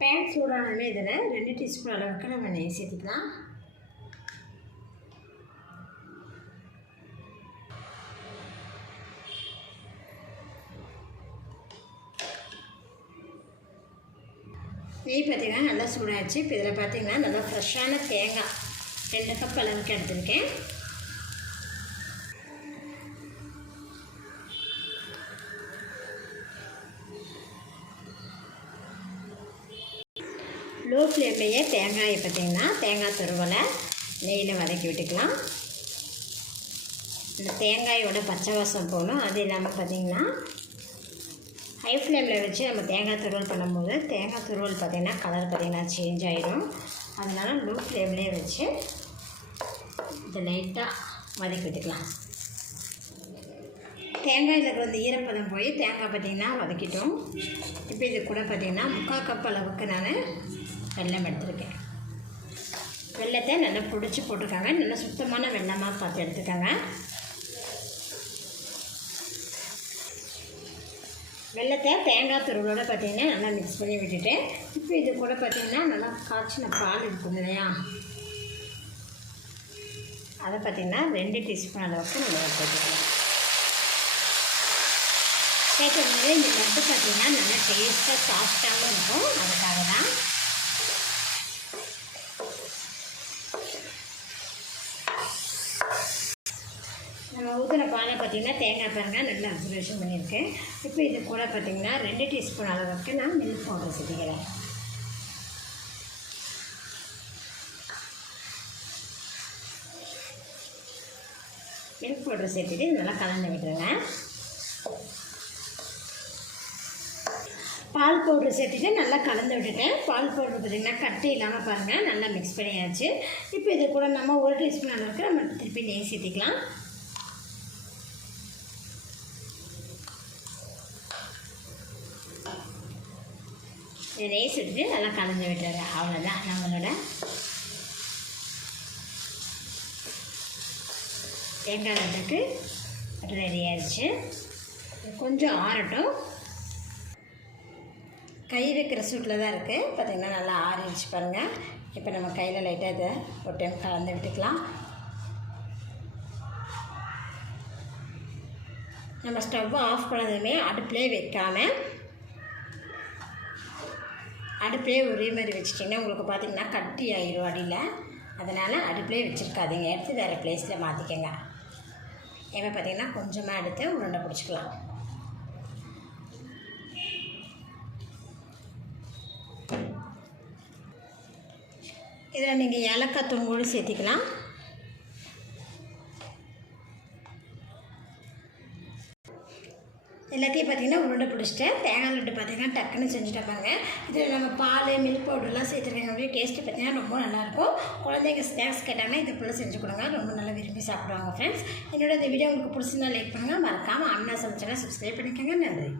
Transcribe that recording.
Pan சூடானமே இதில் 2 teaspoon அளவுக்கு நம்ம நெய் சேர்த்துக்கலாம். நெய் பார்த்திங்கன்னா நல்லா சூடாகிடுச்சு. இப்போ இதில் பார்த்திங்கன்னா நல்லா ஃப்ரெஷ்ஷான தேங்காய் 2 கப் அளவுக்கு எடுத்துருக்கேன். லோ ஃப்ளேம்லேயே தேங்காயை பார்த்திங்கன்னா தேங்காய் துருவலை நெய்யில் வதக்கி விட்டுக்கலாம். இந்த தேங்காயோட பச்சை வாசம் போகணும். அது இல்லாமல் பார்த்திங்கன்னா ஹை ஃப்ளேமில் வச்சு நம்ம தேங்காய் துருவல் பண்ணும்போது தேங்காய் துருவல் பார்த்திங்கன்னா கலர் பார்த்திங்கன்னா சேஞ்ச் ஆகிடும். அதனால் லோ ஃப்ளேம்லேயே வச்சு இதை லைட்டாக வதக்கி விட்டுக்கலாம். தேங்காயில் இருக்கிற ஈரப்பதம் போய் தேங்காய் பார்த்திங்கன்னா வதக்கிட்டோம். இப்போ இது கூட பார்த்திங்கன்னா 3/4 கப் அளவுக்கு நான் வெல்லம் எடுத்துருக்கேன். வெல்லத்தை நல்லா பிடிச்சி போட்டுருக்காங்க. நல்லா சுத்தமான வெல்லமாக பார்த்து எடுத்துக்கோங்க. வெல்லத்தை தேங்காய் துருவோடு பார்த்திங்கன்னா நல்லா மிக்ஸ் பண்ணி விட்டுட்டு இப்போ இது கூட பார்த்திங்கன்னா நல்லா காய்ச்சின பால் இருக்கும் இல்லையா, அதை பார்த்திங்கன்னா 2 டீஸ்பூன் அளவுக்கு நம்ம போட்டுக்கலாம். சேர்க்கும்போது இந்த லட்டு பார்த்திங்கன்னா நல்லா டேஸ்ட்டாக சாஃப்டாகவும் இருக்கும். அதுக்காக தான் நம்ம ஊற்றின பாலை பார்த்திங்கன்னா தேங்காய் பாருங்கள் நல்லா அப்சர்வேஷன் பண்ணியிருக்கேன். இப்போ இது கூட பார்த்திங்கன்னா 2 டீஸ்பூன் அளவுக்கு நான் மில்க் பவுடர் சேர்த்துக்கிறேன். மில்க் பவுடர் சேர்த்துட்டு நல்லா கலந்து விட்டுருங்க. பால் பவுடர் சேர்த்துட்டு நல்லா கலந்து விட்டுட்டேன். பால் பவுடர் பார்த்திங்கன்னா கட்டி இல்லாமல் பாருங்கள் நல்லா மிக்ஸ் பண்ணியாச்சு. இப்போ இது கூட நம்ம 1 டீஸ்பூன் அளவுக்கு நம்ம திருப்பி நெய் சேர்த்திக்கலாம். நெய் சேர்த்துட்டு நல்லா கலந்து விட்டுருங்க. அவ்வளோதான், நம்மளோட தேங்காய் லட்டுக்கு ரெடி ஆயிடுச்சு. கொஞ்சம் ஆறட்டும். கை வைக்கிற சூட்டில் தான் இருக்குது. பார்த்திங்கன்னா நல்லா ஆறிடுச்சு பாருங்கள். இப்போ நம்ம கையில் லைட்டாக இதை ஒரு டைம் கலந்து விட்டுக்கலாம். நம்ம ஸ்டவ்வை ஆஃப் பண்ணதுமே அடுப்புலேயே வைக்காமல் அடுப்புலேயே ஒரே மாதிரி வச்சிட்டிங்கன்னா உங்களுக்கு பார்த்திங்கன்னா கட்டி ஆயிடும் அடியில். அதனால் அடுப்புலேயே வச்சுருக்காதீங்க, எடுத்து வேறு ப்ளேஸில் மாற்றிக்கங்க. இப்போ பார்த்திங்கன்னா கொஞ்சமாக எடுத்து உருண்டை பிடிச்சிக்கலாம். இதில் நீங்கள் ஏலக்காய் தூள் சேர்த்திக்கலாம். எல்லாத்தையும் பார்த்திங்கன்னா உருண்டை பிடிச்சிட்டேன். தேங்காய் லட்டு பார்த்திங்கன்னா டக்குன்னு செஞ்சுட்டு பாருங்க. இதில் நம்ம பால் மில்க் பவுடர்லாம் சேர்த்துருக்கேன். அப்படியே டேஸ்ட்டு பார்த்திங்கன்னா ரொம்ப நல்லாயிருக்கும். குழந்தைங்க ஸ்நாக்ஸ் கேட்டாங்கன்னா இது போல் செஞ்சு கொடுங்க, ரொம்ப நல்லா விரும்பி சாப்பிடுவாங்க. ஃப்ரெண்ட்ஸ், என்னோட இந்த வீடியோ உங்களுக்கு பிடிச்சிருந்தா லைக் பண்ணுங்கள். மறக்காமல் அண்ணா சமைச்சா சப்ஸ்கிரைப் பண்ணிக்கோங்க. நன்றி.